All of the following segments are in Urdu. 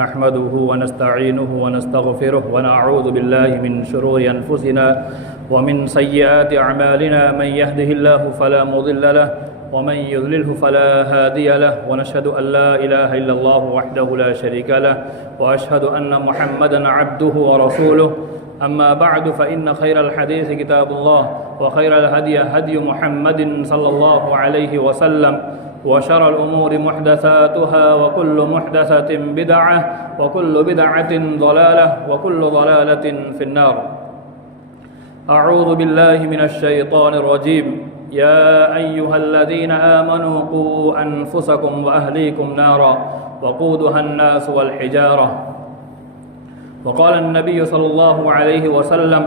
نحمده ونستعينه ونستغفره ونعوذ بالله من شرور أنفسنا ومن سيئات أعمالنا من يهده الله فلا مضل له ومن يضلله فلا هادي له ونشهد أن لا إله إلا الله وحده لا شريك له وأشهد أن محمدا عبده ورسوله أما بعد فإن خير الحديث كتاب الله وخير الهدي هدي محمد صلى الله عليه وسلم وشر الأمور محدثاتها وكل محدثة بدعة وكل بدعة ضلالة وكل ضلالة في النار. أعوذ بالله من الشيطان الرجيم. يا أيها الذين آمنوا قوا أنفسكم وأهليكم نارا وقودها الناس والحجارة. وقال النبي صلى الله عليه وسلم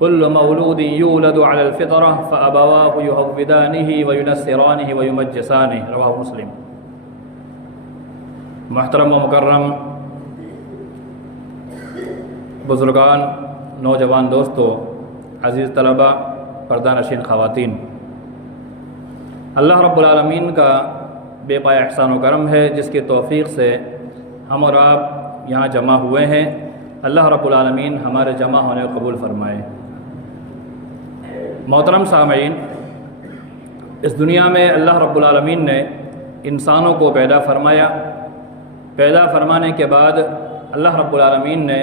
كل مولود يولد على الفطرة فأبواه يهودانه وينصرانه ويمجسانه. رواه مسلم. محترم و مکرم بزرگان، نوجوان دوستو، عزیز طلباء، پردہ نشین خواتین، اللہ رب العالمین کا بے پایا احسان و کرم ہے جس کی توفیق سے ہم اور آپ یہاں جمع ہوئے ہیں. اللہ رب العالمین ہمارے جمع ہونے کو قبول فرمائے. محترم سامعین، اس دنیا میں اللہ رب العالمین نے انسانوں کو پیدا فرمایا. پیدا فرمانے کے بعد اللہ رب العالمین نے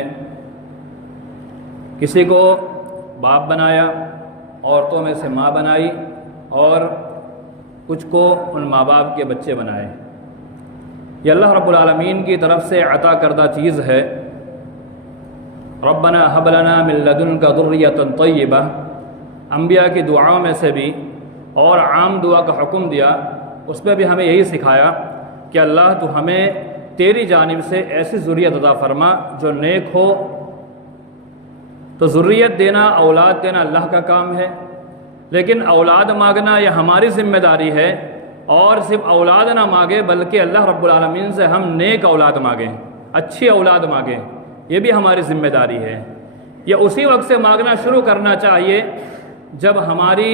کسی کو باپ بنایا، عورتوں میں سے ماں بنائی، اور کچھ کو ان ماں باپ کے بچے بنائے. یہ اللہ رب العالمین کی طرف سے عطا کردہ چیز ہے. ربنا هب لنا من لدنک ذریۃ طیبہ، انبیاء کی دعاؤں میں سے بھی، اور عام دعا کا حکم دیا، اس میں بھی ہمیں یہی سکھایا کہ اللہ تو ہمیں تیری جانب سے ایسی ذریت عطا فرما جو نیک ہو. تو ذریت دینا، اولاد دینا اللہ کا کام ہے، لیکن اولاد مانگنا یہ ہماری ذمہ داری ہے. اور صرف اولاد نہ مانگے بلکہ اللہ رب العالمین سے ہم نیک اولاد مانگیں، اچھی اولاد مانگیں، یہ بھی ہماری ذمہ داری ہے. یہ اسی وقت سے مانگنا شروع کرنا چاہیے جب ہماری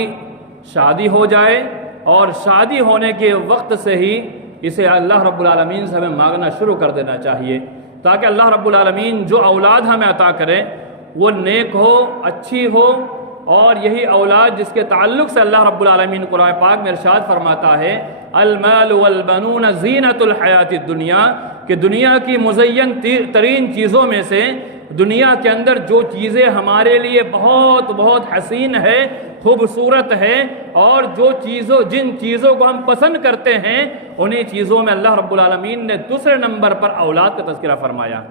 شادی ہو جائے، اور شادی ہونے کے وقت سے ہی اسے اللہ رب العالمین سے ہمیں مانگنا شروع کر دینا چاہیے، تاکہ اللہ رب العالمین جو اولاد ہمیں عطا کرے وہ نیک ہو، اچھی ہو. اور یہی اولاد جس کے تعلق سے اللہ رب العالمین قرآن پاک میں ارشاد فرماتا ہے المال والبنون زینت الحیات الدنیا، کہ دنیا کی مزین ترین چیزوں میں سے، دنیا کے اندر جو چیزیں ہمارے لیے بہت بہت حسین ہے، خوبصورت ہے، اور جن چیزوں کو ہم پسند کرتے ہیں، انہی چیزوں میں اللہ رب العالمین نے دوسرے نمبر پر اولاد کا تذکرہ فرمایا.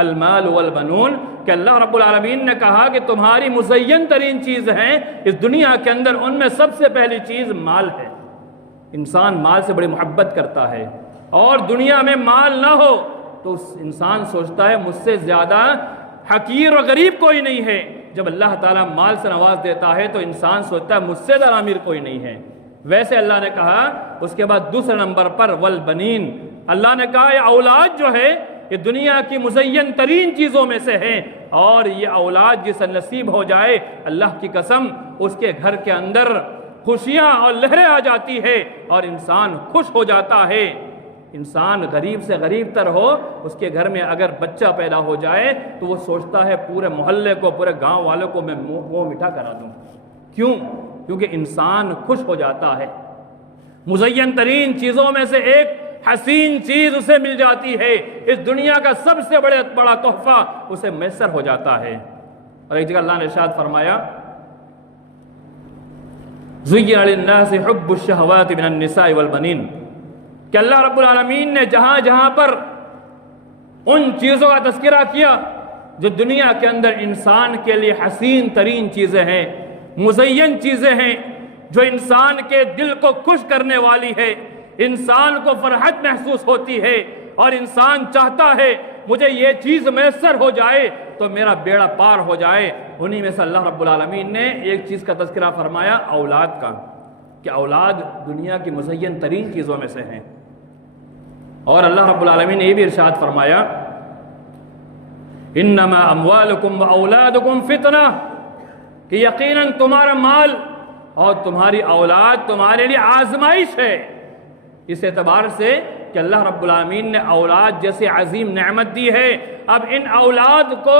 المال والبنون، کہ اللہ رب العالمین نے کہا کہ تمہاری مزین ترین چیز ہیں اس دنیا کے اندر، ان میں سب سے پہلی چیز مال ہے. انسان مال سے بڑی محبت کرتا ہے، اور دنیا میں مال نہ ہو تو انسان سوچتا ہے مجھ سے زیادہ حقیر و غریب کوئی نہیں ہے. جب اللہ تعالیٰ مال سے نواز دیتا ہے تو انسان سوچتا ہے مجھ سے زیادہ امیر کوئی نہیں ہے. ویسے اللہ نے کہا اس کے بعد دوسرے نمبر پر والبنین، اللہ نے کہا یہ اولاد جو ہے یہ دنیا کی مزین ترین چیزوں میں سے ہے، اور یہ اولاد جسے نصیب ہو جائے اللہ کی قسم اس کے گھر کے اندر خوشیاں اور لہریں آ جاتی ہے، اور انسان خوش ہو جاتا ہے. انسان غریب سے غریب تر ہو، اس کے گھر میں اگر بچہ پیدا ہو جائے تو وہ سوچتا ہے پورے محلے کو، پورے گاؤں والوں کو میں منہ میٹھا کرا دوں. کیوں؟ کیونکہ انسان خوش ہو جاتا ہے. مزین ترین چیزوں میں سے ایک حسین چیز اسے مل جاتی ہے، اس دنیا کا سب سے بڑا تحفہ اسے میسر ہو جاتا ہے. اور ایک جگہ اللہ نے ارشاد فرمایا زُيِّنَ لِلنَّاسِ حُبُّ الشَّهَوَاتِ مِنَ النِّسَاءِ وَالْبَنِينَ، کہ اللہ رب العالمین نے جہاں جہاں پر ان چیزوں کا تذکرہ کیا جو دنیا کے اندر انسان کے لیے حسین ترین چیزیں ہیں، مزین چیزیں ہیں، جو انسان کے دل کو خوش کرنے والی ہے، انسان کو فرحت محسوس ہوتی ہے، اور انسان چاہتا ہے مجھے یہ چیز میسر ہو جائے تو میرا بیڑا پار ہو جائے. انہی میں سے اللہ رب العالمین نے ایک چیز کا تذکرہ فرمایا اولاد کا، کہ اولاد دنیا کی مزین ترین چیزوں میں سے ہیں. اور اللہ رب العالمین نے یہ بھی ارشاد فرمایا انما اموالکم و اولادکم فتنہ، کہ یقیناً تمہارا مال اور تمہاری اولاد تمہارے لیے آزمائش ہے. اس اعتبار سے کہ اللہ رب العالمین نے اولاد جیسے عظیم نعمت دی ہے، اب ان اولاد کو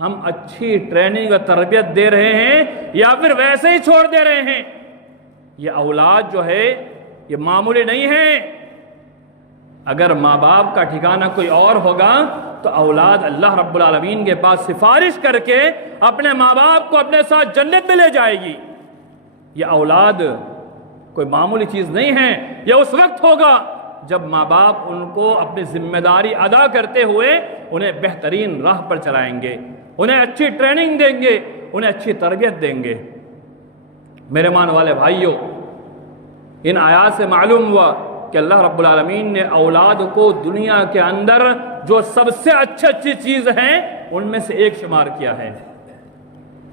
ہم اچھی ٹریننگ و تربیت دے رہے ہیں یا پھر ویسے ہی چھوڑ دے رہے ہیں؟ یہ اولاد جو ہے یہ معمولی نہیں ہے۔ اگر ماں باپ کا ٹھکانہ کوئی اور ہوگا تو اولاد اللہ رب العالمین کے پاس سفارش کر کے اپنے ماں باپ کو اپنے ساتھ جنت میں لے جائے گی۔ یہ اولاد کوئی معمولی چیز نہیں ہے، یہ اس وقت ہوگا جب ماں باپ ان کو اپنی ذمہ داری ادا کرتے ہوئے انہیں بہترین راہ پر چلائیں گے، انہیں اچھی ٹریننگ دیں گے، انہیں اچھی تربیت دیں گے۔ میرے مان والے بھائیوں، ان آیات سے معلوم ہوا کہ اللہ رب العالمین نے اولاد کو دنیا کے اندر جو سب سے اچھی چیز ہیں ان میں سے ایک شمار کیا ہے۔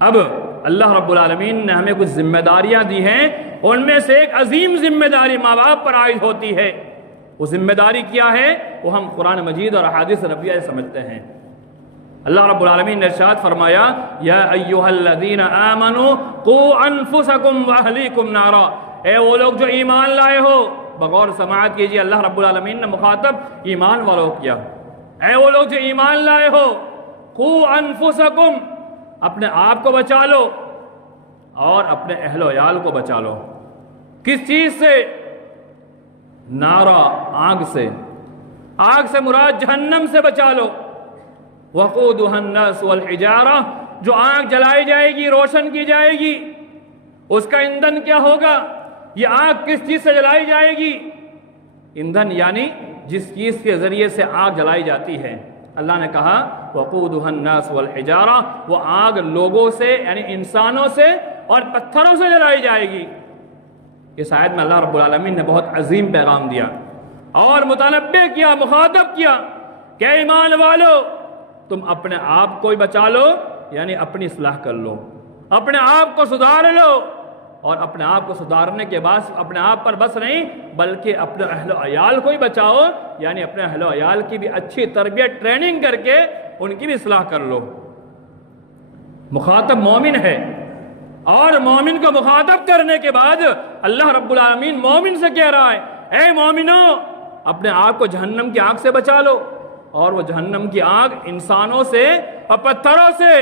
اب اللہ رب العالمین نے ہمیں کچھ ذمہ داریاں دی ہیں، ان میں سے ایک عظیم ذمہ داری ماں باپ پر عائد ہوتی ہے۔ وہ ذمہ داری کیا ہے؟ وہ ہم قرآن مجید اور احادیث نبویہ سے سمجھتے ہیں۔ اللہ رب العالمین نے ارشاد فرمایا، یا ایھا الذین آمنوا قوا انفسکم واہلیکم نارا، اے وہ لوگ جو ایمان لائے ہو، بغور سماعت کیجیے، اللہ رب العالمین نے مخاطب ایمان والوں کیا، اے وہ لوگ جو ایمان لائے ہو، قوا انفسکم، اپنے آپ کو بچا لو اور اپنے اہل و عیال کو بچا لو۔ کس چیز سے؟ نارا، آگ سے۔ آگ سے مراد جہنم سے بچا لو۔ وقودها الناس والحجارہ، جو آگ جلائی جائے گی، روشن کی جائے گی، اس کا ایندھن کیا ہوگا؟ یہ آگ کس چیز سے جلائی جائے گی؟ ایندھن یعنی جس چیز کے ذریعے سے آگ جلائی جاتی ہے۔ اللہ نے کہا وقودها الناس والحجارہ، وہ آگ لوگوں سے یعنی انسانوں سے اور پتھروں سے جلائی جائے گی۔ اس آیت میں اللہ رب العالمین نے بہت عظیم پیغام دیا اور متنبہ کیا، مخاطب کیا کہ ایمان والو، تم اپنے آپ کو ہی بچا لو، یعنی اپنی اصلاح کر لو، اپنے آپ کو سدھار لو، اور اپنے آپ کو سدھارنے کے بعد اپنے آپ پر بس نہیں بلکہ اپنے اہل و عیال کو ہی بچاؤ، یعنی اپنے اہل و عیال کی بھی اچھی تربیت ٹریننگ کر کے ان کی بھی اصلاح کر لو۔ مخاطب مومن ہے، اور مومن کو مخاطب کرنے کے بعد اللہ رب العالمین مومن سے کہہ رہا ہے، اے مومنو، اپنے آپ کو جہنم کی آگ سے بچا لو، اور وہ جہنم کی آگ انسانوں سے اور پتھروں سے۔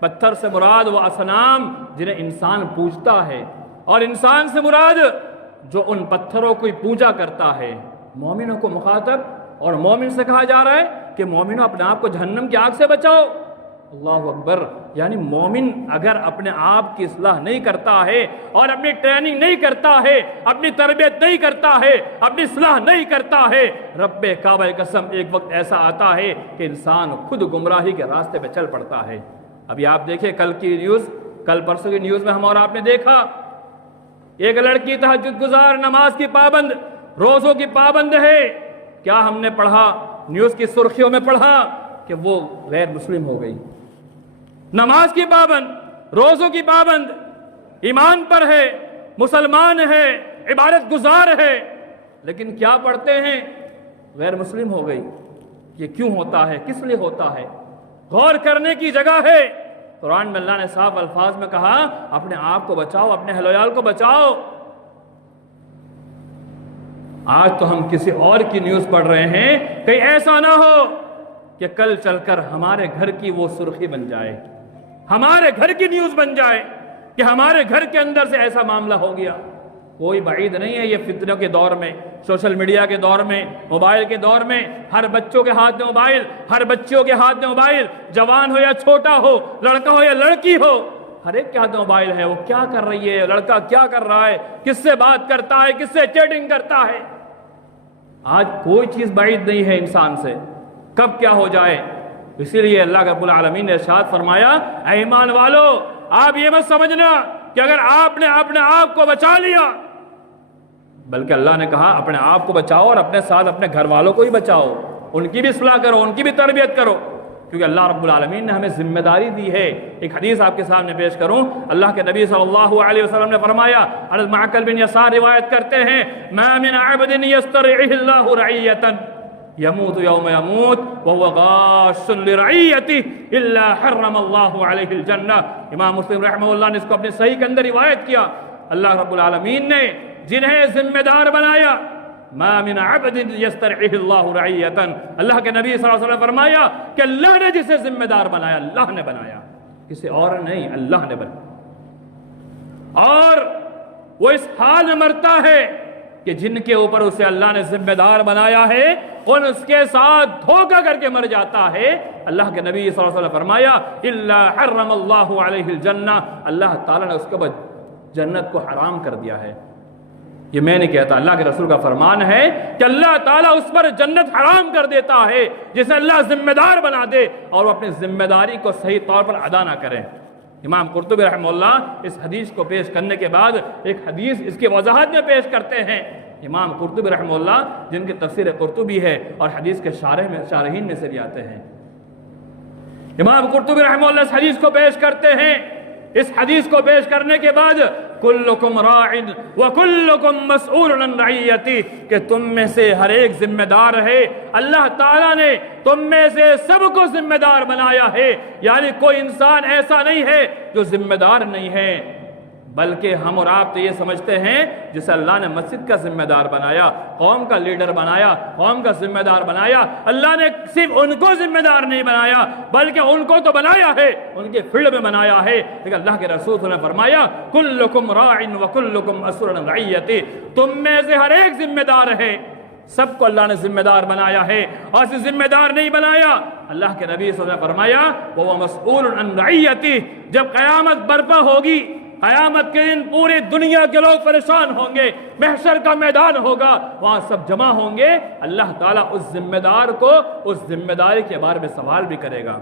پتھر سے مراد وہ اصنام جنہیں انسان پوجتا ہے، اور انسان سے مراد جو ان پتھروں کو پوجا کرتا ہے۔ مومنوں کو مخاطب اور مومن سے کہا جا رہا ہے کہ مومنوں اپنے آپ کو جہنم کی آگ سے بچاؤ۔ اللہ اکبر، یعنی مومن اگر اپنے آپ کی اصلاح نہیں کرتا ہے اور اپنی ٹریننگ نہیں کرتا ہے، اپنی تربیت نہیں کرتا ہے، اپنی اصلاح نہیں کرتا ہے، رب کعبہ قسم ایک وقت ایسا آتا ہے کہ انسان خود گمراہی کے راستے پہ چل پڑتا ہے۔ ابھی آپ دیکھیں کل کی نیوز، کل پرسوں کی نیوز میں ہم اور آپ نے دیکھا ایک لڑکی تہجد گزار، نماز کی پابند، روزوں کی پابند ہے، کیا ہم نے پڑھا نیوز کی سرخیوں میں پڑھا کہ وہ غیر مسلم ہو گئی۔ نماز کی پابند، روزوں کی پابند، ایمان پر ہے، مسلمان ہے، عبادت گزار ہے، لیکن کیا پڑھتے ہیں؟ غیر مسلم ہو گئی۔ یہ کیوں ہوتا ہے؟ کس لیے ہوتا ہے؟ غور کرنے کی جگہ ہے۔ قرآن میں اللہ نے صاف الفاظ میں کہا اپنے آپ کو بچاؤ، اپنے اہل و عیال کو بچاؤ۔ آج تو ہم کسی اور کی نیوز پڑھ رہے ہیں، کہیں ایسا نہ ہو کہ کل چل کر ہمارے گھر کی وہ سرخی بن جائے، ہمارے گھر کی نیوز بن جائے کہ ہمارے گھر کے اندر سے ایسا معاملہ ہو گیا۔ کوئی بعید نہیں ہے، یہ فتنوں کے دور میں، سوشل میڈیا کے دور میں، موبائل کے دور میں، ہر بچوں کے ہاتھ میں موبائل، ہر بچیوں کے ہاتھ میں موبائل، جوان ہو یا چھوٹا ہو، لڑکا ہو یا لڑکی ہو، ہر ایک کے ہاتھ میں موبائل ہے۔ وہ کیا کر رہی ہے، لڑکا کیا کر رہا ہے، کس سے بات کرتا ہے، کس سے چیٹنگ کرتا ہے، آج کوئی چیز بعید نہیں ہے انسان سے، کب کیا ہو جائے۔ اسی لیے اللہ رب العالمین نے ارشاد فرمایا، اے ایمان والو، آپ یہ مت سمجھنا کہ اگر آپ نے اپنے آپ کو بچا لیا، بلکہ اللہ نے کہا اپنے آپ کو بچاؤ اور اپنے ساتھ اپنے گھر والوں کو ہی بچاؤ، ان کی بھی اصلاح کرو، ان کی بھی تربیت کرو، کیونکہ اللہ رب العالمین نے ہمیں ذمہ داری دی ہے۔ ایک حدیث آپ کے سامنے پیش کروں، اللہ کے نبی صلی اللہ علیہ وسلم نے فرمایا، حضرت معقل بن یسار روایت کرتے ہیں، ما من عبد یسترعیہ اللہ رعیۃ یموت یوم یموت وهو غاش لرعیتہ الا حرم اللہ علیہ الجنہ۔ امام مسلم رحمہ اللہ نے اس کو اپنے صحیح کے اندر روایت کیا۔ اللہ رب العالمین نے جنہیں ذمہ دار بنایا، ما من عبد یسترعیہ اللہ رعیۃ، اللہ کے نبی صلی اللہ علیہ وسلم نے فرمایا کہ اللہ نے جسے ذمہ دار بنایا، اللہ نے بنایا، کسی اور نہیں، اللہ نے بنایا، اور وہ اس حال میں مرتا ہے کہ جن کے اوپر اسے اللہ نے ذمہ دار بنایا ہے ان اس کے ساتھ دھوکہ کر کے مر جاتا ہے۔ اللہ کے نبی صلی اللہ علیہ وسلم نے فرمایا الا حرم اللہ علیہ الجنہ، اللہ تعالیٰ نے اس کے بعد جنت کو حرام کر دیا ہے۔ یہ میں نہیں کہتا، اللہ کے رسول کا فرمان ہے کہ اللہ تعالیٰ اس پر جنت حرام کر دیتا ہے جسے اللہ ذمہ دار بنا دے اور وہ اپنی ذمہ داری کو صحیح طور پر ادا نہ کرے۔ امام قرطبی رحمہ اللہ اس حدیث کو پیش کرنے کے بعد ایک حدیث اس کی وضاحت میں پیش کرتے ہیں۔ امام قرطبی رحمہ اللہ جن کی تفسیر قرطبی ہے اور حدیث کے شارحین میں سے بھی آتے ہیں، امام قرطبی رحمہ اللہ اس حدیث کو پیش کرتے ہیں۔ اس حدیث کو پیش کرنے کے بعد کلکم راع وکلکم مسئول عن رعیتہ، کہ تم میں سے ہر ایک ذمہ دار ہے، اللہ تعالیٰ نے تم میں سے سب کو ذمہ دار بنایا ہے، یعنی کوئی انسان ایسا نہیں ہے جو ذمہ دار نہیں ہے، بلکہ ہم اور آپ تو یہ سمجھتے ہیں جسے اللہ نے مسجد کا ذمہ دار بنایا، قوم کا لیڈر بنایا، قوم کا ذمہ دار بنایا، اللہ نے صرف ان کو ذمہ دار نہیں بنایا بلکہ ان کو تو بنایا ہے، ان کے فیلڈ میں بنایا ہے۔ لیکن اللہ کے رسول نے فرمایا کلکم راع وکلکم مسئول عن رعیتہ، تم میں سے ہر ایک ذمہ دار ہے، سب کو اللہ نے ذمہ دار بنایا ہے، اور صرف ذمہ دار نہیں بنایا، اللہ کے نبی صلی اللہ علیہ وسلم نے فرمایا وہ مسئول عن رعیتہ، جب قیامت برپا ہوگی، قیامت کے دن پوری دنیا کے لوگ پریشان ہوں گے، محشر کا میدان ہوگا، وہاں سب جمع ہوں گے، اللہ تعالیٰ اس ذمہ دار کو اس ذمہ داری کے بارے میں سوال بھی کرے گا،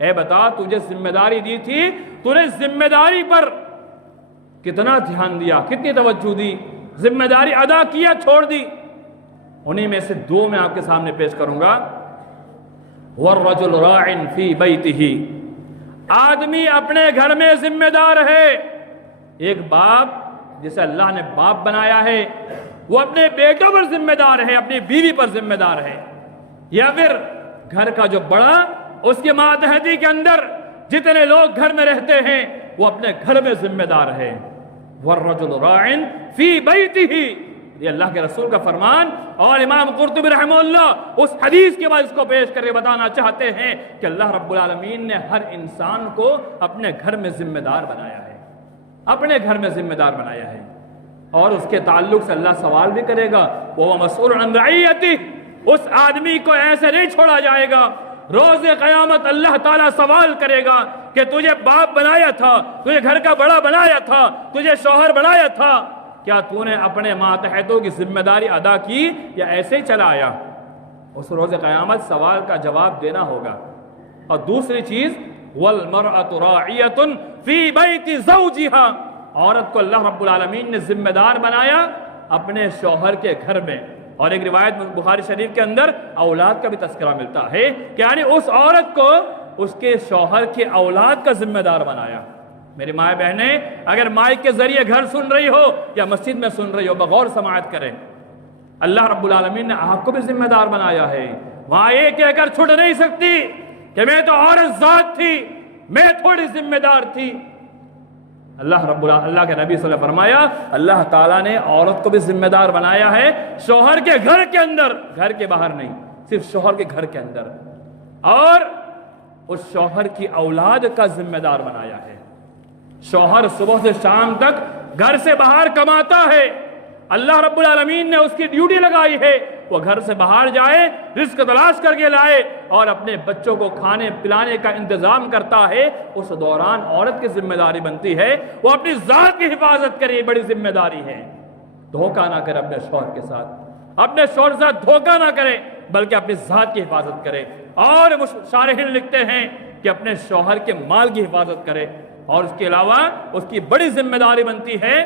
اے بتا تجھے ذمہ داری دی تھی، تو نے ذمہ داری پر کتنا دھیان دیا، کتنی توجہ دی، ذمہ داری ادا کیا چھوڑ دی؟ انہی میں سے دو میں آپ کے سامنے پیش کروں گا۔ والرجل راع فی بیتہ، آدمی اپنے گھر میں ذمہ دار ہے۔ ایک باپ جسے اللہ نے باپ بنایا ہے وہ اپنے بیٹوں پر ذمہ دار ہے، اپنی بیوی پر ذمہ دار ہے، یا پھر گھر کا جو بڑا اس کے ماتحتی کے اندر جتنے لوگ گھر میں رہتے ہیں وہ اپنے گھر میں ذمہ دار ہے۔ والرجل راع فی بیتہ، یہ اللہ کے رسول کا فرمان، اور امام قرطبی رحمہ اللہ اس حدیث کے بعد اس کو پیش کر کے بتانا چاہتے ہیں کہ اللہ رب العالمین نے ہر انسان کو اپنے گھر میں ذمہ دار بنایا ہے، اپنے گھر میں ذمہ دار بنایا ہے، اور اس کے تعلق سے اللہ سوال بھی کرے گا وہ مسئول عن رعیتہ، اس آدمی کو ایسے نہیں چھوڑا جائے گا، روز قیامت اللہ تعالیٰ سوال کرے گا کہ تجھے باپ بنایا تھا، تجھے گھر کا بڑا بنایا تھا، تجھے شوہر بنایا تھا، کیا تو نے اپنے ماتحتوں کی ذمہ داری ادا کی یا ایسے ہی چلا آیا؟ اس روز قیامت سوال کا جواب دینا ہوگا۔ اور دوسری چیز وَالْمَرْأَةُ رَاعِيَةٌ فِي بَيْتِ زَوْجِهَا، عورت کو اللہ رب العالمین نے ذمہ دار بنایا اپنے شوہر کے گھر میں۔ اور ایک روایت بخاری شریف کے اندر اولاد کا بھی تذکرہ ملتا ہے کہ یعنی اس عورت کو اس کے شوہر کے اولاد کا ذمہ دار بنایا۔ میری مائیں بہنیں، اگر مائک کے ذریعے گھر سن رہی ہو یا مسجد میں سن رہی ہو، بغور سماعت کریں، اللہ رب العالمین نے آپ کو بھی ذمہ دار بنایا ہے۔ وہاں یہ کہہ کر چھوٹ نہیں سکتی کہ میں تو عورت ذات تھی، میں تھوڑی ذمہ دار تھی۔ اللہ کے نبی صلی اللہ علیہ وسلم فرمایا اللہ تعالیٰ نے عورت کو بھی ذمہ دار بنایا ہے، شوہر کے گھر کے اندر، گھر کے باہر نہیں، صرف شوہر کے گھر کے اندر، اور اس شوہر کی اولاد کا ذمہ دار بنایا ہے۔ شوہر صبح سے شام تک گھر سے باہر کماتا ہے، اللہ رب العالمین نے اس کی ڈیوٹی لگائی ہے، وہ گھر سے باہر جائے، رزق تلاش کر کے لائے اور اپنے بچوں کو کھانے پلانے کا انتظام کرتا ہے۔ اس دوران عورت کی ذمہ داری بنتی ہے وہ اپنی ذات کی حفاظت کرے، بڑی ذمہ داری ہے، دھوکہ نہ کرے اپنے شوہر کے ساتھ، اپنے شوہر کے ساتھ دھوکہ نہ کرے بلکہ اپنی ذات کی حفاظت کرے۔ اور شارحین لکھتے ہیں کہ اپنے شوہر کے مال کی حفاظت کرے، اور اس کے علاوہ اس کی بڑی ذمہ داری بنتی ہے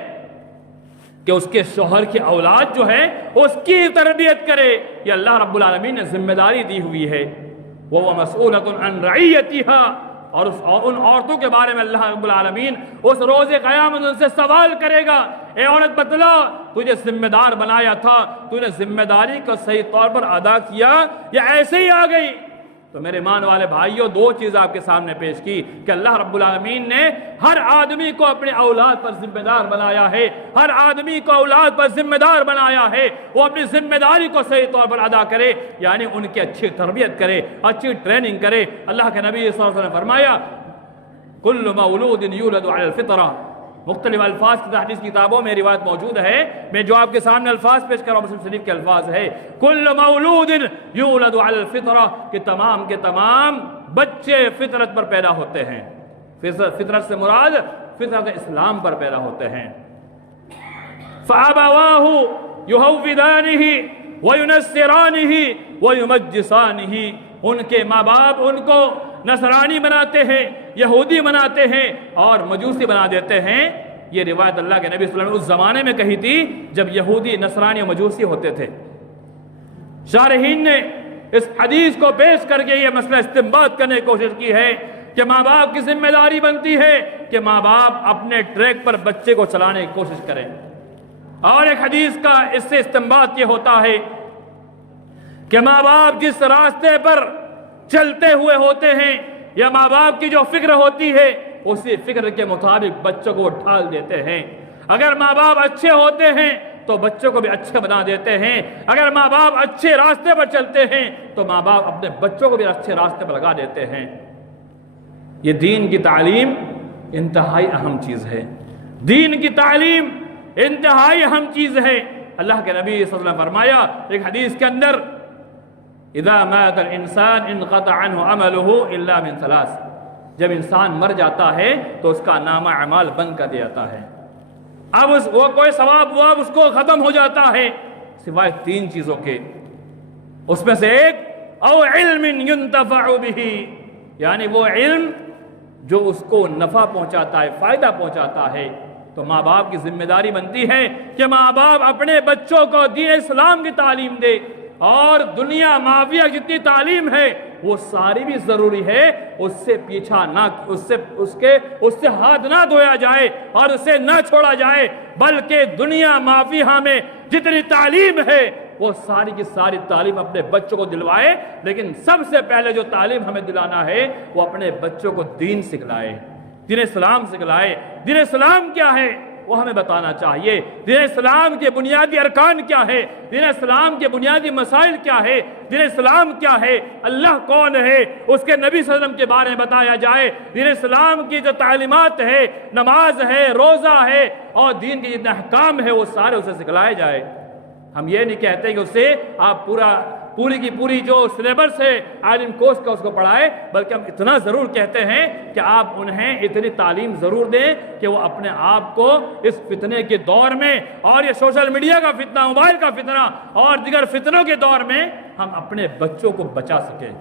کہ اس کے شوہر کی اولاد جو ہے اس کی تربیت کرے، یہ اللہ رب العالمین نے ذمہ داری دی ہوئی ہے۔ وَهُوَ مَسْئُولَةٌ عَنْ رَعِيَّتِهَا، اور ان عورتوں کے بارے میں اللہ رب العالمین اس روز قیامت ان سے سوال کرے گا، اے عورت بتلا تجھے ذمہ دار بنایا تھا، تو نے ذمہ داری کو صحیح طور پر ادا کیا یا ایسے ہی آ گئی؟ تو میرے ایمان والے بھائیوں، دو چیز آپ کے سامنے پیش کی کہ اللہ رب العالمین نے ہر آدمی کو اپنے اولاد پر ذمہ دار بنایا ہے، ہر آدمی کو اولاد پر ذمہ دار بنایا ہے، وہ اپنی ذمہ داری کو صحیح طور پر ادا کرے، یعنی ان کی اچھی تربیت کرے، اچھی ٹریننگ کرے۔ اللہ کے نبی صلی اللہ علیہ وسلم نے فرمایا کل مولود یولد علی الفطرہ، مختلف الفاظ کی حدیث کتابوں میں روایت موجود ہے، میں جو آپ کے سامنے الفاظ پیش کر رہا ہوں مسلم شریف کے الفاظ ہے، کل مولود یولد علی الفطرہ، کہ تمام کے تمام بچے فطرت پر پیدا ہوتے ہیں۔ فطرت سے مراد فطرت اسلام پر پیدا ہوتے ہیں۔ فَأَبَوَاهُ يُهَوِّدَانِهِ وَيُنَصِّرَانِهِ وَيُمَجِّسَانِهِ، ان کے ماں باپ ان کو نصرانی بناتے ہیں، یہودی بناتے ہیں اور مجوسی بنا دیتے ہیں۔ یہ روایت اللہ کے نبی صلی اللہ علیہ وسلم نے اس زمانے میں کہی تھی جب یہودی نصرانی اور مجوسی ہوتے تھے۔ شارحین نے اس حدیث کو پیش کر کے یہ مسئلہ استنباط کرنے کی کوشش کی ہے کہ ماں باپ کی ذمہ داری بنتی ہے کہ ماں باپ اپنے ٹریک پر بچے کو چلانے کی کوشش کریں۔ اور ایک حدیث کا اس سے استنباط یہ ہوتا ہے کہ ماں باپ جس راستے پر چلتے ہوئے ہوتے ہیں یا ماں باپ کی جو فکر ہوتی ہے اسی فکر کے مطابق بچوں کو ڈھال دیتے ہیں۔ اگر ماں باپ اچھے ہوتے ہیں تو بچوں کو بھی اچھے بنا دیتے ہیں، اگر ماں باپ اچھے راستے پر چلتے ہیں تو ماں باپ اپنے بچوں کو بھی اچھے راستے پر لگا دیتے ہیں۔ یہ دین کی تعلیم انتہائی اہم چیز ہے، دین کی تعلیم انتہائی اہم چیز ہے۔ اللہ کے نبی صلی اللہ علیہ وسلم نے فرمایا ایک حدیث کے اندر اذا مات الانسان انقطع عنه عمله الا من ثلاث، جب انسان مر جاتا ہے تو اس کا نامہ اعمال بند کر دیا جاتا ہے، اب وہ کوئی ثواب وہ اب اس کو ختم ہو جاتا ہے سوائے تین چیزوں کے، اس میں سے ایک او علم ينتفع به، یعنی وہ علم جو اس کو نفع پہنچاتا ہے، فائدہ پہنچاتا ہے۔ تو ماں باپ کی ذمہ داری بنتی ہے کہ ماں باپ اپنے بچوں کو دین اسلام کی تعلیم دے، اور دنیا ماویہ جتنی تعلیم ہے وہ ساری بھی ضروری ہے، اس سے پیچھا نہ اس سے ہاتھ نہ دھویا جائے اور اسے نہ چھوڑا جائے، بلکہ دنیا ماویہ میں جتنی تعلیم ہے وہ ساری کی ساری تعلیم اپنے بچوں کو دلوائے، لیکن سب سے پہلے جو تعلیم ہمیں دلانا ہے وہ اپنے بچوں کو دین سکھلائے، دین اسلام سکھلائے۔ دین اسلام کیا ہے وہ ہمیں بتانا چاہیے، دین اسلام کے بنیادی ارکان کیا ہے، دین اسلام کے بنیادی مسائل کیا ہے، دین اسلام کیا ہے، اللہ کون ہے، اس کے نبی صلی اللہ علیہ وسلم کے بارے میں بتایا جائے، دین اسلام کی جو تعلیمات ہے، نماز ہے، روزہ ہے اور دین کے جتنے احکام ہے وہ سارے اسے سکھلائے جائے۔ ہم یہ نہیں کہتے کہ اسے آپ پوری کی پوری جو سلیبس ہے عالم کورس کا اس کو پڑھائے، بلکہ ہم اتنا ضرور کہتے ہیں کہ آپ انہیں اتنی تعلیم ضرور دیں کہ وہ اپنے آپ کو اس فتنے کے دور میں اور یہ سوشل میڈیا کا فتنہ، موبائل کا فتنہ اور دیگر فتنوں کے دور میں ہم اپنے بچوں کو بچا سکیں۔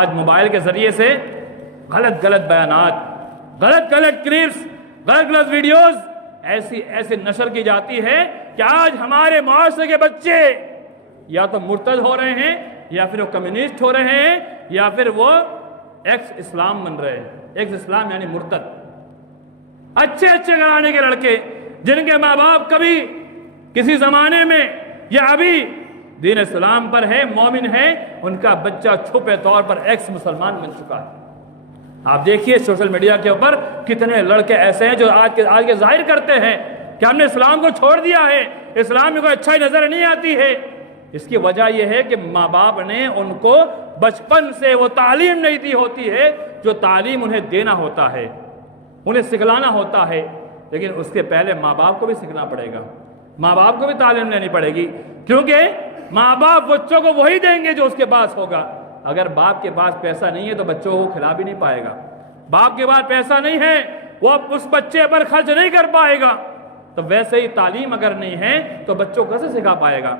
آج موبائل کے ذریعے سے غلط بیانات، غلط کلپس، غلط ویڈیوز ایسی نشر کی جاتی ہے کہ آج ہمارے معاشرے کے بچے یا تو مرتد ہو رہے ہیں یا پھر وہ کمیونسٹ ہو رہے ہیں یا پھر وہ ایکس اسلام بن رہے ہیں۔ ایکس اسلام یعنی مرتد۔ اچھے گھرانے کے لڑکے جن کے ماں باپ کبھی کسی زمانے میں یا ابھی دین اسلام پر ہے، مومن ہے، ان کا بچہ چھپے طور پر ایکس مسلمان بن چکا ہے۔ آپ دیکھیے سوشل میڈیا کے اوپر کتنے لڑکے ایسے ہیں جو آج کے ظاہر کرتے ہیں کہ ہم نے اسلام کو چھوڑ دیا ہے، اسلام میں کوئی اچھائی نظر نہیں آتی ہے۔ اس کی وجہ یہ ہے کہ ماں باپ نے ان کو بچپن سے وہ تعلیم نہیں دی ہوتی ہے جو تعلیم انہیں دینا ہوتا ہے، انہیں سکھلانا ہوتا ہے، لیکن اس کے پہلے ماں باپ کو بھی سیکھنا پڑے گا، ماں باپ کو بھی تعلیم لینی پڑے گی، کیونکہ ماں باپ بچوں کو وہی دیں گے جو اس کے پاس ہوگا۔ اگر باپ کے پاس پیسہ نہیں ہے تو بچوں کو کھلا بھی نہیں پائے گا، باپ کے پاس پیسہ نہیں ہے وہ اس بچے پر خرچ نہیں کر پائے گا، تو ویسے ہی تعلیم اگر نہیں ہے تو بچوں کو کیسے سکھا پائے گا؟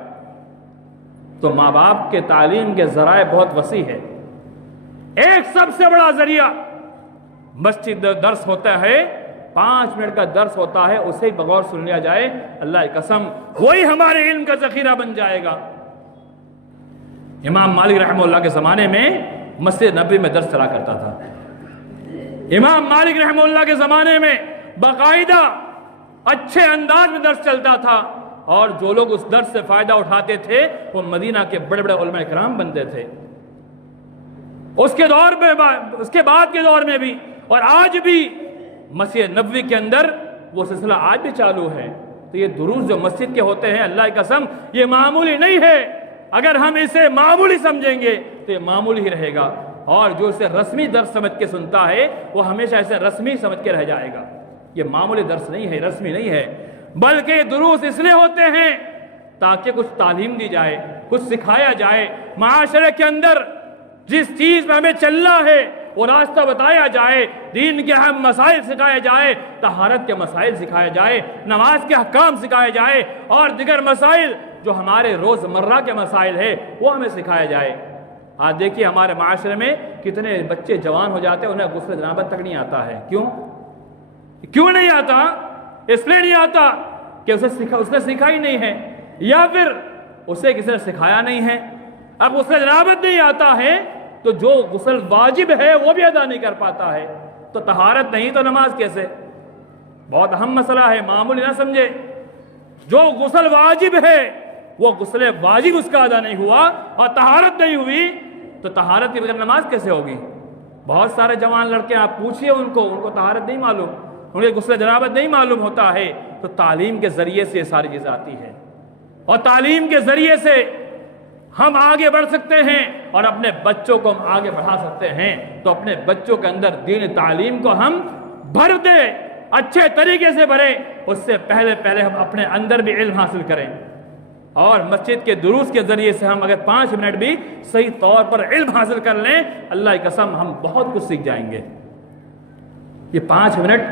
تو ماں باپ کے تعلیم کے ذرائع بہت وسیع ہے۔ ایک سب سے بڑا ذریعہ مسجد درس ہوتا ہے، 5 منٹ کا درس ہوتا ہے، اسے بغور سن لیا جائے، اللہ کی قسم وہی ہمارے علم کا ذخیرہ بن جائے گا۔ امام مالک رحمہ اللہ کے زمانے میں مسجد نبوی میں درس چلا کرتا تھا۔ امام مالک رحمہ اللہ کے زمانے میں باقاعدہ اچھے انداز میں درس چلتا تھا، اور جو لوگ اس درس سے فائدہ اٹھاتے تھے وہ مدینہ کے بڑے بڑے علماء کرام بنتے تھے۔ اس کے دور میں، اس کے بعد کے دور میں بھی، اور آج بھی مسجد نبوی کے اندر وہ سلسلہ آج بھی چالو ہے۔ تو یہ دروس جو مسجد کے ہوتے ہیں، اللہ کی قسم یہ معمولی نہیں ہے۔ اگر ہم اسے معمولی سمجھیں گے تو یہ معمولی ہی رہے گا، اور جو اسے رسمی درس سمجھ کے سنتا ہے وہ ہمیشہ اسے رسمی سمجھ کے رہ جائے گا۔ یہ معمولی درس نہیں ہے، رسمی نہیں ہے، بلکہ یہ دروس اس لیے ہوتے ہیں تاکہ کچھ تعلیم دی جائے، کچھ سکھایا جائے، معاشرے کے اندر جس چیز میں ہمیں چلنا ہے وہ راستہ بتایا جائے، دین کے اہم مسائل سکھائے جائے، طہارت کے مسائل سکھائے جائے، نماز کے احکام سکھائے جائے، اور دیگر مسائل جو ہمارے روزمرہ کے مسائل ہیں وہ ہمیں سکھایا جائے۔ آج دیکھیے ہمارے معاشرے میں کتنے بچے جوان ہو جاتے ہیں، انہیں غسل جنابت تک نہیں آتا ہے۔ کیوں نہیں آتا؟ اس لیے نہیں آتا کہ اس نے سیکھا ہی نہیں ہے، یا پھر اسے کسی نے سکھایا نہیں ہے۔ اب غسل جنابت نہیں آتا ہے تو جو غسل واجب ہے وہ بھی ادا نہیں کر پاتا ہے، تو طہارت نہیں تو نماز کیسے؟ بہت اہم مسئلہ ہے، معمولی نہ سمجھے۔ جو غسل واجب ہے وہ غسل واجب اس کا ادا نہیں ہوا اور طہارت نہیں ہوئی تو طہارت کے بغیر نماز کیسے ہوگی؟ بہت سارے جوان لڑکے آپ پوچھئے ان کو طہارت نہیں معلوم، انہیں غسل جنابت نہیں معلوم ہوتا ہے۔ تو تعلیم کے ذریعے سے یہ ساری چیزیں آتی ہے، اور تعلیم کے ذریعے سے ہم آگے بڑھ سکتے ہیں اور اپنے بچوں کو ہم آگے بڑھا سکتے ہیں۔ تو اپنے بچوں کے اندر دین تعلیم کو ہم بھر دیں، اچھے طریقے سے بھریں، اس سے پہلے ہم اپنے اندر بھی علم حاصل کریں، اور مسجد کے دروس کے ذریعے سے ہم اگر 5 منٹ بھی صحیح طور پر علم حاصل کر لیں، اللہ کی قسم ہم بہت کچھ سیکھ جائیں گے۔ یہ 5 منٹ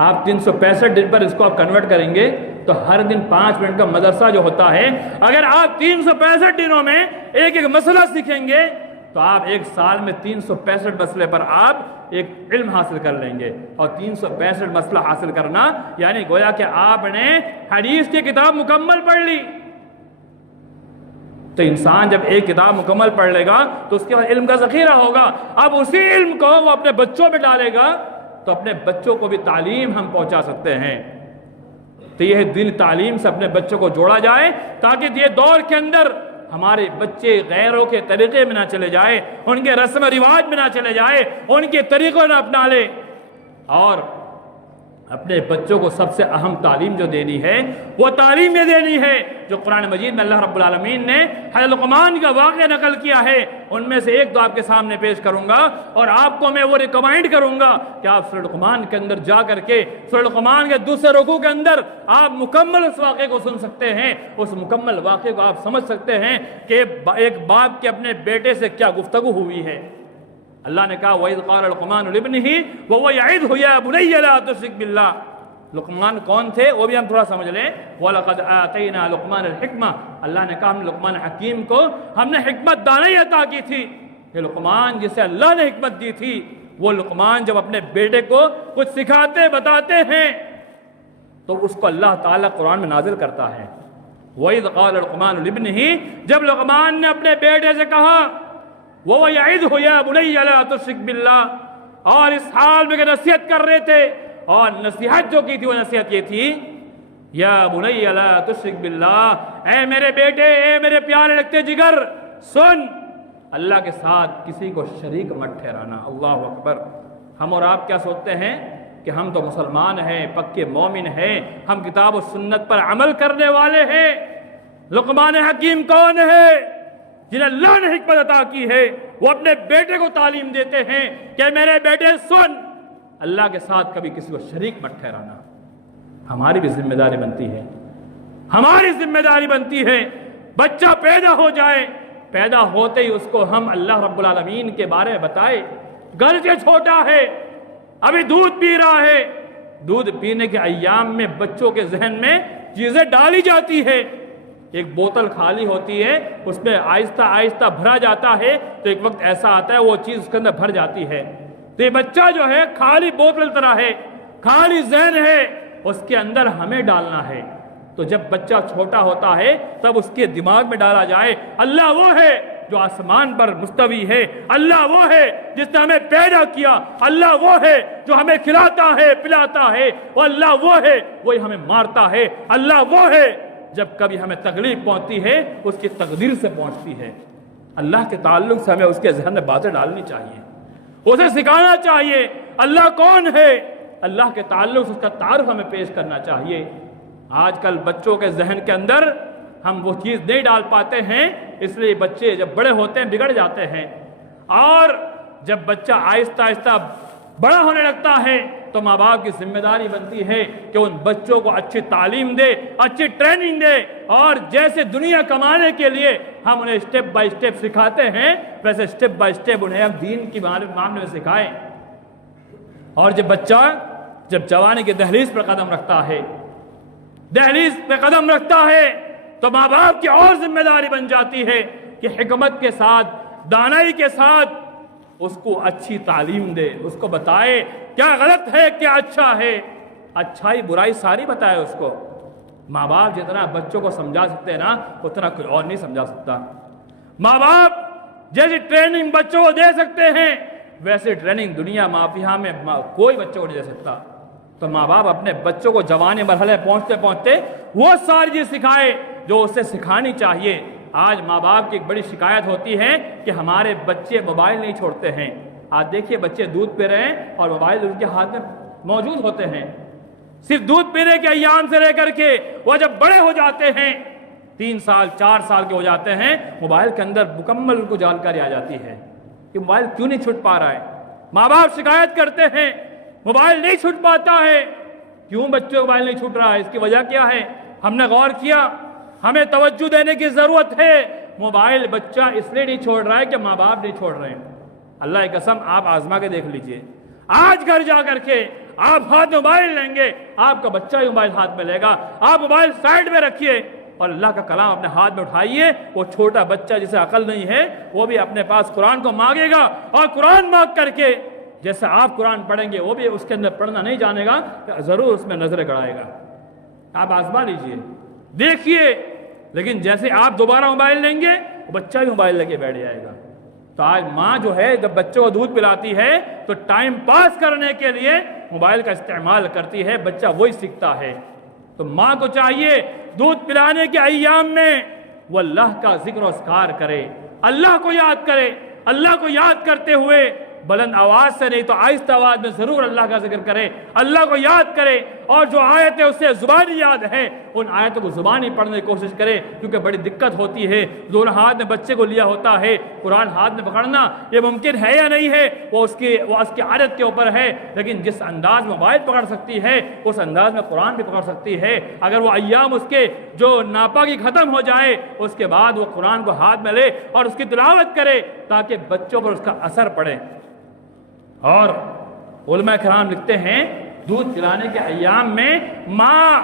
آپ 365 دن پر اس کو آپ کنورٹ کریں گے تو ہر دن 5 منٹ کا مدرسہ جو ہوتا ہے، اگر آپ 365 دنوں میں ایک مسئلہ سیکھیں گے تو آپ ایک سال میں 365 مسئلے پر آپ ایک علم حاصل کر لیں گے۔ اور 365 مسئلہ حاصل کرنا یعنی گویا کہ آپ نے حدیث کی کتاب مکمل پڑھ لی۔ تو انسان جب ایک کتاب مکمل پڑھ لے گا تو اس کے بعد علم کا ذخیرہ ہوگا۔ اب اسی علم کو وہ اپنے بچوں میں ڈالے گا تو اپنے بچوں کو بھی تعلیم ہم پہنچا سکتے ہیں۔ تو یہ دین تعلیم سے اپنے بچوں کو جوڑا جائے تاکہ یہ دور کے اندر ہمارے بچے غیروں کے طریقے میں نہ چلے جائے، ان کے رسم و رواج میں نہ چلے جائے، ان کے طریقوں نہ اپنا لے، اور اپنے بچوں کو سب سے اہم تعلیم جو دینی ہے وہ تعلیم یہ دینی ہے جو قرآن مجید میں اللہ رب العالمین نے حضرت لقمان کا واقعہ نقل کیا ہے۔ ان میں سے ایک دو آپ کے سامنے پیش کروں گا، اور آپ کو میں وہ ریکمینڈ کروں گا کہ آپ سورہ لقمان کے اندر جا کر کے سورہ لقمان کے دوسرے رکوع کے اندر آپ مکمل اس واقعے کو سن سکتے ہیں، اس مکمل واقعے کو آپ سمجھ سکتے ہیں کہ ایک باپ کے اپنے بیٹے سے کیا گفتگو ہوئی ہے۔ اللہ نے کہا وَإِذْ قَالَ لُقْمَانُ لِابْنِهِ وَهُوَ يَعِظُهُ يَا بُنَيَّ لَا تُشْرِكْ بِاللَّهِ۔ لقمان کون تھے وہ بھی ہم تھوڑا سمجھ لیں۔ وَلَقَدْ آتَيْنَا لُقْمَانَ الْحِكْمَةَ، اللہ نے کہا ہم لقمان حکیم کو ہم نے حکمت دانائی عطا کی تھی۔ یہ لقمان جسے اللہ نے حکمت دی تھی، وہ لقمان جب اپنے بیٹے کو کچھ سکھاتے بتاتے ہیں تو اس کو اللہ تعالیٰ قرآن میں نازل کرتا ہے۔ وَإِذْ قَالَ لُقْمَانُ لِابْنِهِ، جب لقمان نے اپنے بیٹے سے کہا وہ یعظہ یا بنی لا تشرک باللہ، اور اس حال میں کہ نصیحت کر رہے تھے، اور نصیحت جو کی تھی وہ نصیحت یہ تھی یا بنی لا تشرک باللہ، اے میرے بیٹے، اے میرے پیارے لگتے جگر، سن، اللہ کے ساتھ کسی کو شریک مت ٹھہرانا۔ اللہ اکبر۔ ہم اور آپ کیا سوچتے ہیں کہ ہم تو مسلمان ہیں، پکے مومن ہیں، ہم کتاب و سنت پر عمل کرنے والے ہیں۔ لقمان حکیم کون ہے؟ جنہیں اللہ نے حکمت عطا کی ہے، وہ اپنے بیٹے کو تعلیم دیتے ہیں کہ میرے بیٹے سن، اللہ کے ساتھ کبھی کسی کو شریک مت ٹھہرانا۔ ہماری بھی ذمہ داری بنتی ہے، ہماری ذمہ داری بنتی ہے، بچہ پیدا ہو جائے، پیدا ہوتے ہی اس کو ہم اللہ رب العالمین کے بارے میں بتائے۔ گرچہ چھوٹا ہے، ابھی دودھ پی رہا ہے، دودھ پینے کے ایام میں بچوں کے ذہن میں چیزیں ڈالی جاتی ہے۔ ایک بوتل خالی ہوتی ہے، اس میں آہستہ آہستہ بھرا جاتا ہے، تو ایک وقت ایسا آتا ہے وہ چیز اس کے اندر بھر جاتی ہے۔ تو یہ بچہ جو ہے خالی بوتل طرح ہے، خالی ذہن ہے، اس کے اندر ہمیں ڈالنا ہے۔ تو جب بچہ چھوٹا ہوتا ہے تب اس کے دماغ میں ڈالا جائے اللہ وہ ہے جو آسمان پر مستوی ہے، اللہ وہ ہے جس نے ہمیں پیدا کیا، اللہ وہ ہے جو ہمیں کھلاتا ہے پلاتا ہے، اور اللہ وہ ہے وہی ہمیں مارتا ہے، اللہ وہ ہے جب کبھی ہمیں تکلیف پہنچتی ہے اس کی تقدیر سے پہنچتی ہے۔ اللہ کے تعلق سے ہمیں اس کے ذہن میں باتیں ڈالنی چاہیے، اسے سکھانا چاہیے اللہ کون ہے، اللہ کے تعلق سے اس کا تعارف ہمیں پیش کرنا چاہیے۔ آج کل بچوں کے ذہن کے اندر ہم وہ چیز نہیں ڈال پاتے ہیں، اس لیے بچے جب بڑے ہوتے ہیں بگڑ جاتے ہیں، اور جب بچہ آہستہ آہستہ بڑا ہونے لگتا ہے تو ماں باپ کی ذمہ داری بنتی ہے کہ ان بچوں کو اچھی تعلیم دے، اچھی ٹریننگ دے، اور جیسے دنیا کمانے کے لیے ہم انہیں سٹیپ بائی سٹیپ سکھاتے ہیں ویسے سٹیپ بائی سٹیپ انہیں ہم دین کی معاملے میں سکھائیں۔ اور جب بچہ جوانی کی دہلیز پر قدم رکھتا ہے، دہلیز پہ قدم رکھتا ہے، تو ماں باپ کی اور ذمہ داری بن جاتی ہے کہ حکمت کے ساتھ، دانائی کے ساتھ اس کو اچھی تعلیم دے، اس کو بتائے کیا غلط ہے کیا اچھا ہے، اچھائی برائی ساری بتائے اس کو۔ ماں باپ جتنا بچوں کو سمجھا سکتے ہیں نا اتنا کوئی اور نہیں سمجھا سکتا۔ ماں باپ جیسی ٹریننگ بچوں کو دے سکتے ہیں ویسے ٹریننگ دنیا مافیا میں کوئی بچوں کو نہیں دے سکتا۔ تو ماں باپ اپنے بچوں کو جوانی مرحلے پہنچتے پہنچتے وہ ساری چیز سکھائے جو اسے سکھانی چاہیے۔ آج ماں باپ کی ایک بڑی شکایت ہوتی ہے کہ ہمارے بچے موبائل نہیں چھوڑتے ہیں۔ آج دیکھیے بچے دودھ پی رہے ہیں اور موبائل ان کے ہاتھ میں موجود ہوتے ہیں، صرف دودھ پینے کے ایام سے لے کر کے وہ جب بڑے ہو جاتے ہیں 3 سال 4 سال کے ہو جاتے ہیں موبائل کے اندر مکمل ان کو جانکاری آ جاتی ہے کہ موبائل کیوں نہیں چھوٹ پا رہا ہے۔ ماں باپ شکایت کرتے ہیں موبائل نہیں چھوٹ پاتا ہے، کیوں بچوں کو موبائل نہیں چھوٹ رہا ہے، اس کی وجہ کیا ہے؟ ہم نے غور کیا، ہمیں توجہ دینے کی ضرورت ہے۔ موبائل بچہ اس لیے نہیں چھوڑ رہا ہے کہ ماں باپ نہیں چھوڑ رہے ہیں۔ اللہ کی قسم آپ آزما کے دیکھ لیجئے، آج گھر جا کر کے آپ ہاتھ موبائل لیں گے، آپ کا بچہ ہی موبائل ہاتھ میں لے گا۔ آپ موبائل سائڈ میں رکھیے اور اللہ کا کلام اپنے ہاتھ میں اٹھائیے۔ وہ چھوٹا بچہ جسے عقل نہیں ہے وہ بھی اپنے پاس قرآن کو مانگے گا، اور قرآن مانگ کر کے جیسے آپ قرآن پڑھیں گے وہ بھی اس کے اندر پڑھنا نہیں جانے گا، ضرور اس میں نظریں گڑائے گا۔ آپ آزما لیجئے، دیکھیے، لیکن جیسے آپ دوبارہ موبائل لیں گے بچہ بھی موبائل لے کے بیٹھ جائے گا۔ تو آج ماں جو ہے جب بچوں کو دودھ پلاتی ہے تو ٹائم پاس کرنے کے لیے موبائل کا استعمال کرتی ہے، بچہ وہی سیکھتا ہے۔ تو ماں کو چاہیے دودھ پلانے کے ایام میں وہ اللہ کا ذکر و اذکار کرے، اللہ کو یاد کرے، اللہ کو یاد کرتے ہوئے بلند آواز سے نہیں تو آہستہ آواز میں ضرور اللہ کا ذکر کرے، اللہ کو یاد کرے، اور جو آیتیں اسے زبانی یاد ہے ان آیتوں کو زبانی پڑھنے کی کوشش کرے، کیونکہ بڑی دقت ہوتی ہے۔ دونوں ہاتھ میں بچے کو لیا ہوتا ہے، قرآن ہاتھ میں پکڑنا یہ ممکن ہے یا نہیں ہے وہ اس کی عادت کے اوپر ہے، لیکن جس انداز میں موبائل پکڑ سکتی ہے اس انداز میں قرآن بھی پکڑ سکتی ہے۔ اگر وہ ایام اس کے جو ناپاکی ختم ہو جائے اس کے بعد وہ قرآن کو ہاتھ میں لے اور اس کی تلاوت کرے تاکہ بچوں پر اس کا اثر پڑے۔ اور علماء کرام لکھتے ہیں دودھ پلانے کے ایام میں ماں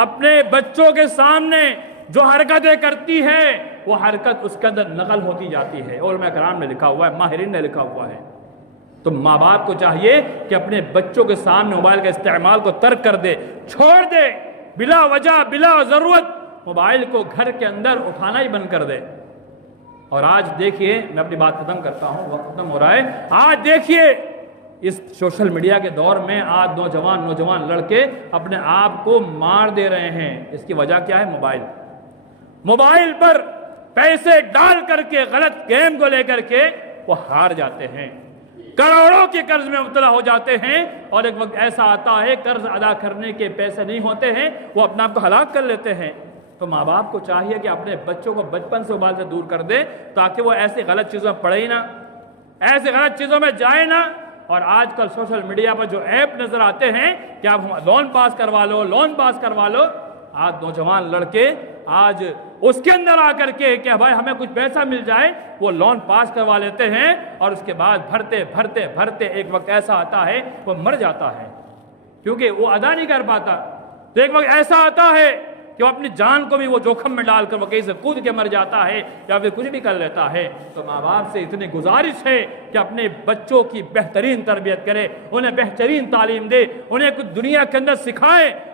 اپنے بچوں کے سامنے جو حرکتیں کرتی ہے وہ حرکت اس کے اندر نقل ہوتی جاتی ہے، علماء کرام نے لکھا ہوا ہے، ماہرین نے لکھا ہوا ہے۔ تو ماں باپ کو چاہیے کہ اپنے بچوں کے سامنے موبائل کے استعمال کو ترک کر دے، چھوڑ دے، بلا وجہ بلا ضرورت موبائل کو گھر کے اندر اٹھانا ہی بند کر دے۔ اور آج دیکھیے، میں اپنی بات ختم کرتا ہوں، وقت ختم ہو رہا ہے۔ آج دیکھیے اس سوشل میڈیا کے دور میں آج نوجوان لڑکے اپنے آپ کو مار دے رہے ہیں۔ اس کی وجہ کیا ہے؟ موبائل پر پیسے ڈال کر کے غلط گیم کو لے کر کے وہ ہار جاتے ہیں، کروڑوں کے قرض میں مبتلا ہو جاتے ہیں، اور ایک وقت ایسا آتا ہے قرض ادا کرنے کے پیسے نہیں ہوتے ہیں، وہ اپنے آپ کو ہلاک کر لیتے ہیں۔ تو ماں باپ کو چاہیے کہ اپنے بچوں کو بچپن سے موبائل سے دور کر دے تاکہ وہ ایسی غلط چیزوں میں پڑے ہی نہ، ایسی غلط چیزوں میں جائے نہ۔ اور آج کل سوشل میڈیا پر جو ایپ نظر آتے ہیں کہ آپ لون پاس کروا لو، آج نوجوان لڑکے آج اس کے اندر آ کر کے کہ بھائی ہمیں کچھ پیسہ مل جائے وہ لون پاس کروا لیتے ہیں، اور اس کے بعد بھرتے ایک وقت ایسا آتا ہے وہ مر جاتا ہے کیونکہ وہ ادا نہیں کر پاتا۔ تو ایک وقت ایسا آتا ہے کہ وہ اپنی جان کو بھی وہ جوخم میں ڈال کر وہ کہیں سے کود کے مر جاتا ہے یا پھر کچھ بھی کر لیتا ہے۔ تو ماں باپ سے اتنی گزارش ہے کہ اپنے بچوں کی بہترین تربیت کرے، انہیں بہترین تعلیم دے، انہیں کچھ دنیا کے اندر سکھائے،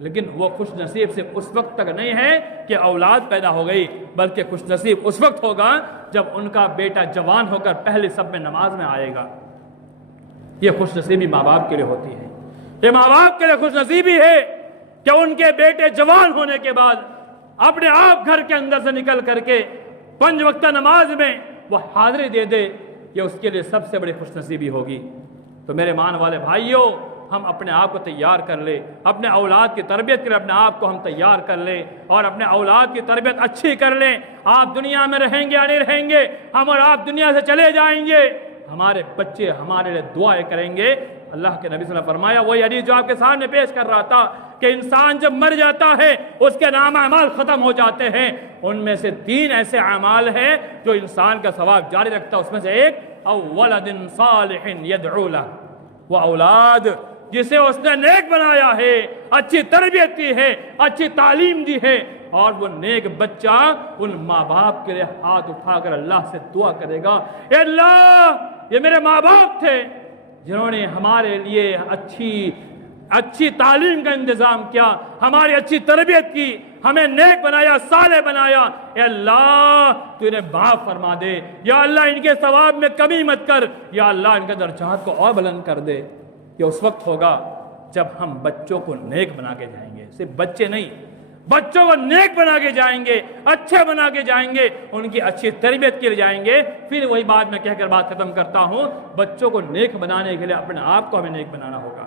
لیکن وہ خوش نصیب صرف اس وقت تک نہیں ہے کہ اولاد پیدا ہو گئی، بلکہ خوش نصیب اس وقت ہوگا جب ان کا بیٹا جوان ہو کر پہلے صف میں نماز میں آئے گا۔ یہ خوش نصیبی ماں باپ کے لیے ہوتی ہے، یہ ماں باپ کے لیے خوش نصیبی ہے کہ ان کے بیٹے جوان ہونے کے بعد اپنے آپ گھر کے اندر سے نکل کر کے 5 وقتہ نماز میں وہ حاضری دے دے، یہ اس کے لیے سب سے بڑی خوش نصیبی ہوگی۔ تو میرے مان والے بھائیوں، ہم اپنے آپ کو تیار کر لیں، اپنے اولاد کی تربیت کے لیے اپنے آپ کو ہم تیار کر لیں اور اپنے اولاد کی تربیت اچھی کر لیں۔ آپ دنیا میں رہیں گے یا نہیں رہیں گے، ہم اور آپ دنیا سے چلے جائیں گے، ہمارے بچے ہمارے لیے دعائیں کریں گے۔ اللہ کے نبی صلی اللہ علیہ وسلم نے فرمایا، وہی حدیث جو آپ کے سامنے پیش کر رہا تھا کہ انسان جب مر جاتا ہے اس کے نام اعمال ختم ہو جاتے ہیں، ان میں سے 3 ایسے اعمال ہیں جو انسان کا ثواب جاری رکھتا ہے۔ اس میں سے ایک او ولد صالح یدعو لہ، وہ اولاد جسے اس نے نیک بنایا ہے، اچھی تربیت کی ہے، اچھی تعلیم دی ہے، اور وہ نیک بچہ ان ماں باپ کے لیے ہاتھ اٹھا کر اللہ سے دعا کرے گا، اے اللہ یہ میرے ماں باپ تھے جنہوں نے ہمارے لیے اچھی تعلیم کا انتظام کیا، ہماری اچھی تربیت کی، ہمیں نیک بنایا، صالح بنایا، اے اللہ تو انہیں معاف فرما دے، یا اللہ ان کے ثواب میں کمی مت کر، یا اللہ ان کے درجات کو اور بلند کر دے۔ یہ اس وقت ہوگا جب ہم بچوں کو نیک بنا کے جائیں گے، صرف بچے نہیں، بچوں کو نیک بنا کے جائیں گے، اچھے بنا کے جائیں گے، ان کی اچھی تربیت کے لیے جائیں گے۔ پھر وہی بات میں کہہ کر بات ختم کرتا ہوں، بچوں کو نیک بنانے کے لیے اپنے آپ کو ہمیں نیک بنانا ہوگا،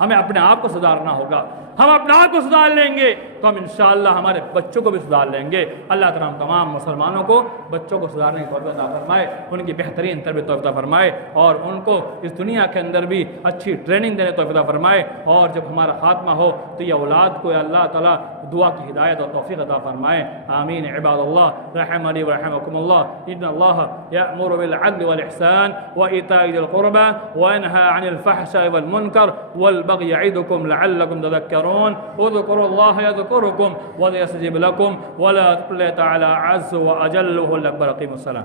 ہمیں اپنے آپ کو سدھارنا ہوگا۔ ہم اپنے آپ کو سدھار لیں گے تو ہم انشاءاللہ ہمارے بچوں کو بھی سدھار لیں گے۔ اللہ تعالیٰ ہم تمام مسلمانوں کو بچوں کو سدھارنے کی توفیق عطا فرمائے، ان کی بہترین تربیت توفیق عطا فرمائے، اور ان کو اس دنیا کے اندر بھی اچھی ٹریننگ دینے توفیق عطا فرمائے، اور جب ہمارا خاتمہ ہو تو یہ اولاد کو اللہ تعالیٰ دعا کی ہدایت اور توفیق عطا فرمائے۔ آمین۔ عباد اللہ رحمنی ورحمکم اللہ، ان اللہ یأمر بالعدل والإحسان وإیتاء ذی القربى وینہی عن الفحشاء والمنکر والبغی یعظکم لعلکم تذکرون۔ اذکروا اللہ یذکرکم ویستجب لکم ولا تقل تعالی عز وجل وهو الأکبر۔ اقیموا الصلاة۔